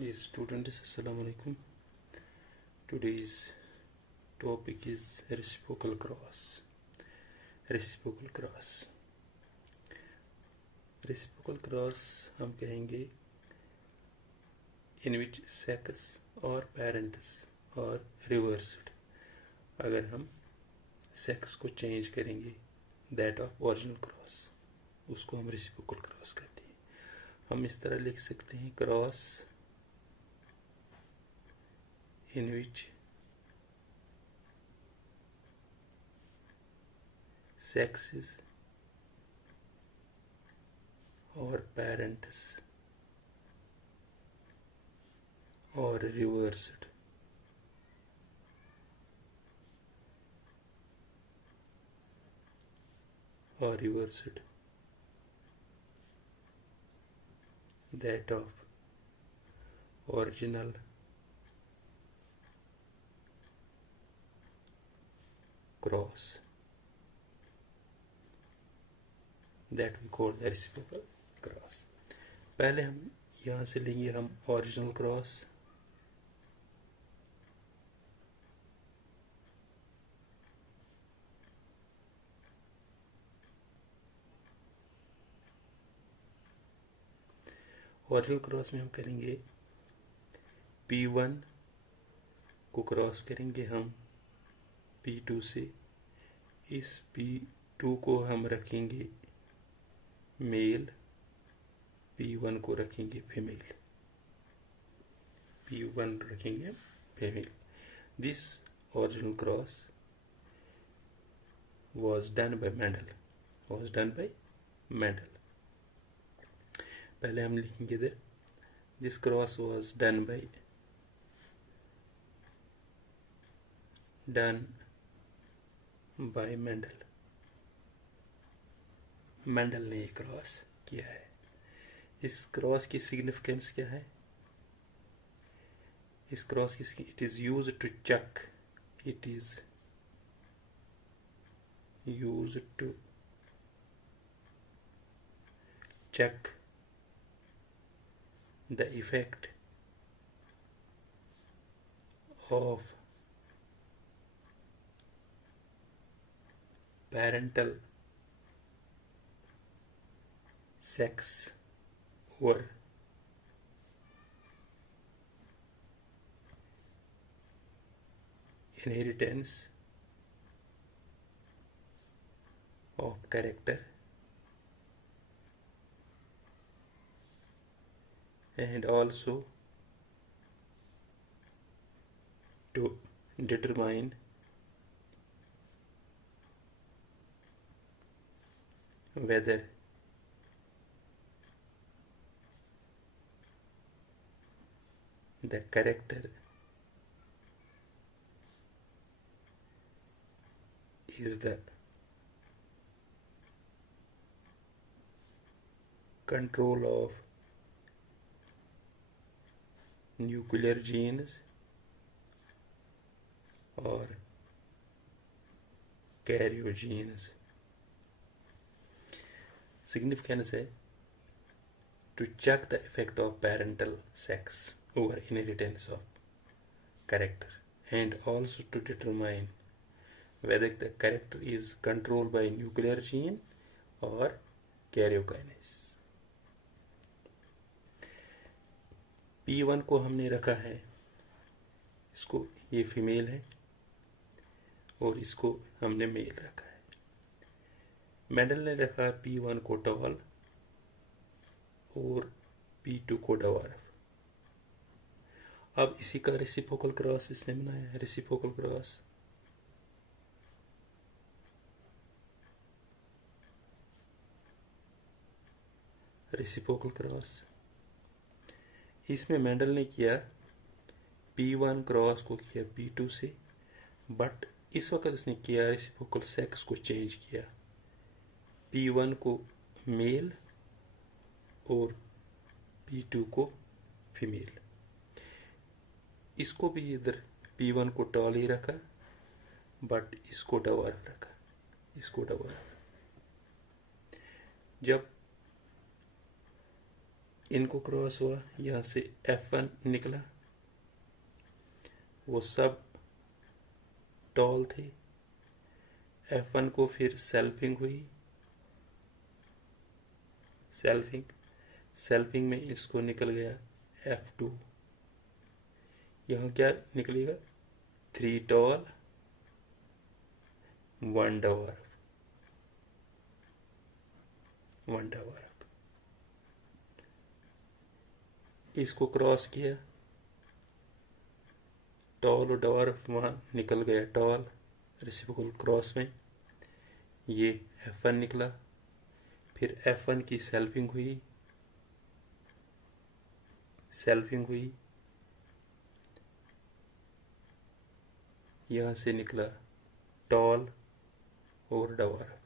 Yes, students, Assalamu alaikum. Today's topic is reciprocal cross. Reciprocal cross. Reciprocal cross हम कहेंगे in which sex or parents or reversed. अगर हम sex को change करेंगे that of original cross, उसको हम reciprocal cross कहते हैं. हम इस तरह लिख सकते हैं cross in which sexes or parents or reversed. Or reversed that of original cross, that we call the reciprocal cross. पहले हम यहाँ से लेंगे हम original cross. ओरिजिनल क्रॉस में हम करेंगे P1 को क्रॉस करेंगे हम P2 से. इस P2 को हम रखेंगे मेल, P1 को रखेंगे फीमेल. P1 रखेंगे female. This original cross was done by Mendel. पहले हम लिखेंगे इधर this cross was done by Mendel. Mendel ने ये क्रॉस किया है. इस क्रॉस की सिग्निफिकेंस क्या है? इस क्रॉस की it is used to check. It is used to check the effect of parental sex or inheritance of character and also to determine whether the character is the control of nuclear genes or karyogenes. Significance है to check the effect of parental sex over inheritance of character and also to determine whether the character is controlled by nuclear gene or karyokinase. P1 को हमने रखा है, इसको ये female है और इसको हमने मेल रखा है. मेंडल ने रखा P1 को टॉल और P2 को डवार्फ. अब इसी का रेसिप्रोकल क्रॉस इसने बनाया है. रेसिप्रोकल क्रॉस इसमें मेंडल ने किया P1 क्रॉस को किया P2 से, बट इस वक्त इसने किया रेसिप्रोकल सेक्स को चेंज किया. P1 को मेल और P2 को फीमेल. इसको भी इधर P1 को टॉल ही रखा बट इसको डवार्फ रखा. जब इनको क्रॉस हुआ, यहाँ से F1 निकला, वो सब टॉल थे। F1 को फिर सेल्फिंग हुई, सेल्फिंग में इसको निकल गया F2। यहाँ क्या निकलेगा, 3 टॉल 1 डवार्फ। इसको क्रॉस किया, टॉल और डवार्फ, वहाँ निकल गया टॉल रेसिप्रोकल क्रॉस में, ये F1 निकला। फिर F1 की सेल्फिंग हुई, यहाँ से निकला टॉल और डवार्फ,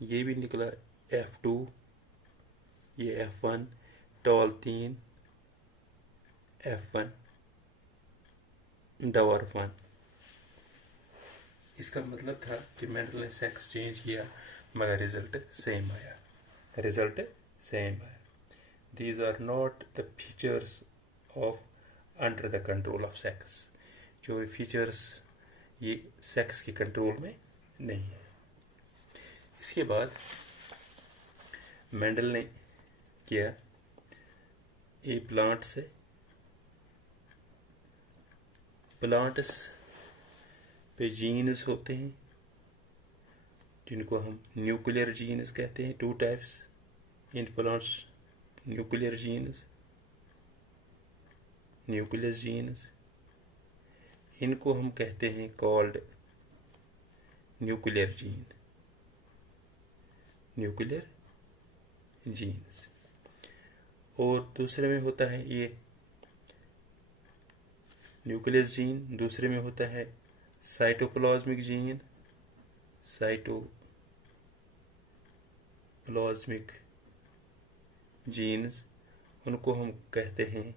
ये भी निकला F2, ये F1, टॉल 3, F1 डवार्फ 1। इसका मतलब था कि मेंडल ने सेक्स चेंज किया मगर रिजल्ट सेम आया। These are not the features of under the control of sex. जो फीचर्स ये सेक्स के कंट्रोल में नहीं है। इसके बाद मेंडल ने किया ए प्लांट्स पे जीन्स होते हैं जिनको हम न्यूक्लियर जीन्स कहते हैं। 2 types in plants, nuclear genes, इनको हम कहते हैं कॉल्ड न्यूक्लियर जीन्स। और दूसरे में होता है ये न्यूक्लियस जीन, दूसरे में होता है साइटोप्लाज्मिक जीन्स, उनको हम कहते हैं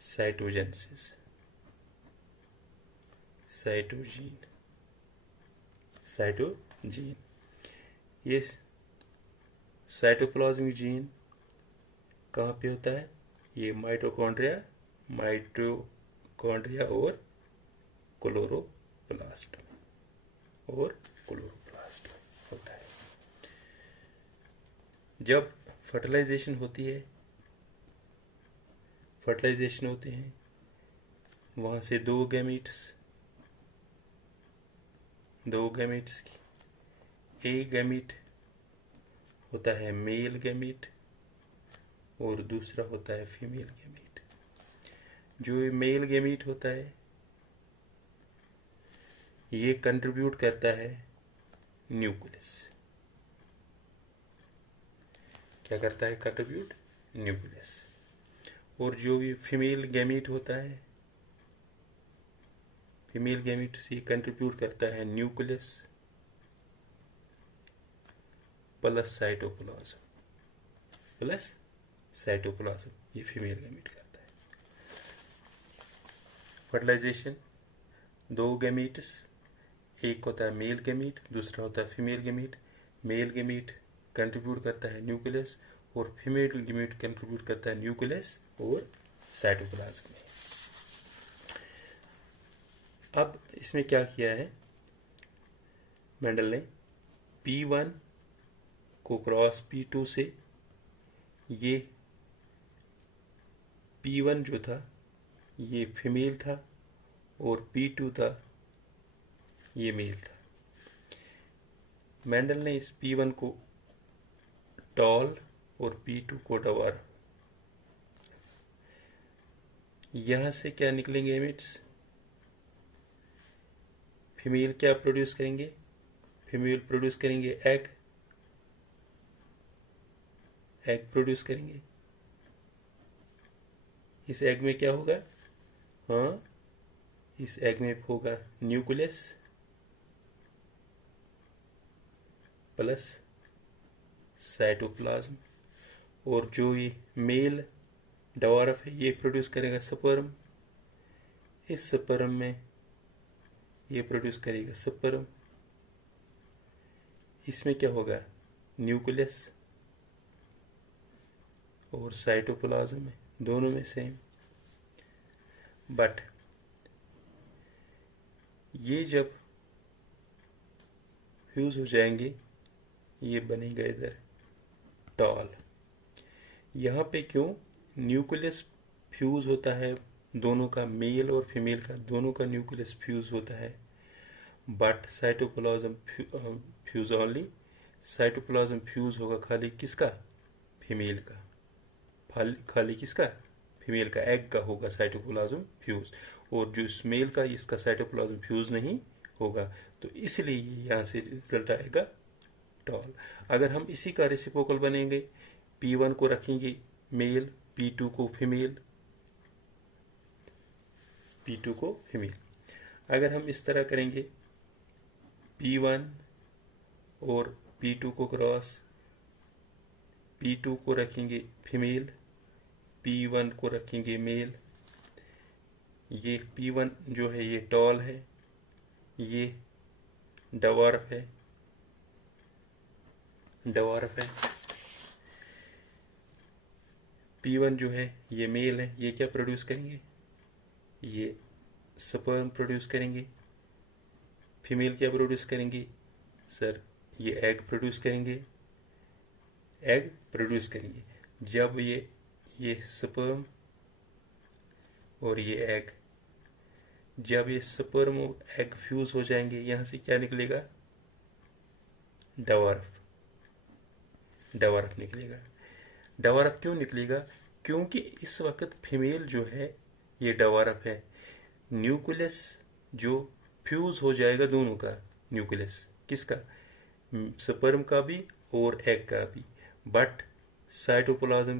साइटोजीन। ये साइटोप्लाज्मिक जीन कहाँ पे होता है, ये माइटोकॉन्ड्रिया और क्लोरोप्लास्ट होता है। जब फर्टिलाइजेशन होती है, वहाँ से दो गैमीट्स की, एक गैमीट होता है मेल गैमीट और दूसरा होता है फीमेल गैमीट। जो मेल गैमीट होता है ये कंट्रीब्यूट करता है न्यूक्लियस। क्या करता है, कंट्रीब्यूट न्यूक्लियस। और जो भी फीमेल गैमीट होता है, फीमेल गैमीट से कंट्रीब्यूट करता है न्यूक्लियस प्लस साइटोप्लाज्म, ये फीमेल गैमीट करता है। फर्टिलाइजेशन, 2 गैमीट्स, एक होता है मेल गैमीट, दूसरा होता है female gamete. Male gamete contribute करता है न्यूक्लियस और फीमेल गैमीट कंट्रीब्यूट करता है न्यूक्लियस और साइटोप्लाज्म में। अब इसमें क्या किया है मेंडल ने, P1 को क्रॉस P2 से, ये P1 जो था ये फीमेल था और P2 था ये मेल था। मेंडल ने इस P1 को टॉल और P2 को डवार्फ। यहां से क्या निकलेंगे गैमेट्स, फीमेल क्या प्रोड्यूस करेंगे, फीमेल प्रोड्यूस करेंगे एग प्रोड्यूस करेंगे। इस एग में क्या होगा, इस एग में होगा न्यूक्लियस प्लस साइटोप्लाज्म। और जो ये मेल डवार्फ है ये प्रोड्यूस करेगा स्पर्म। इस स्पर्म में ये प्रोड्यूस करेगा इसमें क्या होगा, न्यूक्लियस और साइटोप्लाज्म में, दोनों में सेम। बट ये जब फ्यूज हो जाएंगे ये बनेगा इधर टॉल। यहाँ पे क्यों? न्यूक्लियस फ्यूज होता है दोनों का, मेल और फीमेल का दोनों का न्यूक्लियस फ्यूज होता है। But cytoplasm fuse only, cytoplasm fuse होगा खाली किसका? फीमेल का। खाली किसका? फीमेल का, एग का होगा साइटोप्लाज्म फ्यूज। और जो मेल का, इसका साइटोप्लाज्म फ्यूज नहीं होगा, तो इसलिए यहाँ से रिजल्ट आएगा टॉल। अगर हम इसी का रेसिप्रोकल बनेंगे, P1 को रखेंगे मेल, P2 को फीमेल, P2 को फीमेल। अगर हम इस तरह करेंगे P1 और P2 को क्रॉस, P2 को रखेंगे फीमेल, P1 को रखेंगे मेल। ये P1 जो है ये टॉल है, ये डवार्फ है, डवार्फ है। P1 जो है ये मेल है, ये क्या प्रोड्यूस करेंगे? ये स्पर्म प्रोड्यूस करेंगे। फीमेल क्या प्रोड्यूस करेंगी? सर ये एग प्रोड्यूस करेंगे, एग प्रोड्यूस करेंगे। जब ये स्पर्म और ये एग, जब ये स्पर्म और एग फ्यूज हो जाएंगे, यहाँ से क्या निकलेगा? डवार्फ, डवार्फ निकलेगा। डवार्फ क्यों निकलेगा? क्योंकि इस वक्त फीमेल जो है ये डवार्फ है। न्यूक्लियस जो फ्यूज हो जाएगा दोनों का, न्यूक्लियस किसका? स्पर्म का भी और एग का भी। बट साइटोप्लाज्म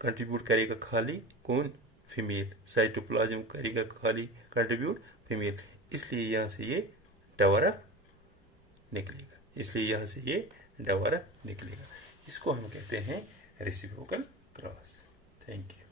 कंट्रीब्यूट करेगा खाली कौन? फीमेल। साइटोप्लाज्म करेगा खाली कंट्रीब्यूट फीमेल, इसलिए यहाँ से ये डवार्फ निकलेगा, इसलिए यहाँ से ये डवार्फ निकलेगा। इसको हम कहते हैं रेसिप्रोकल क्रॉस। Thank you.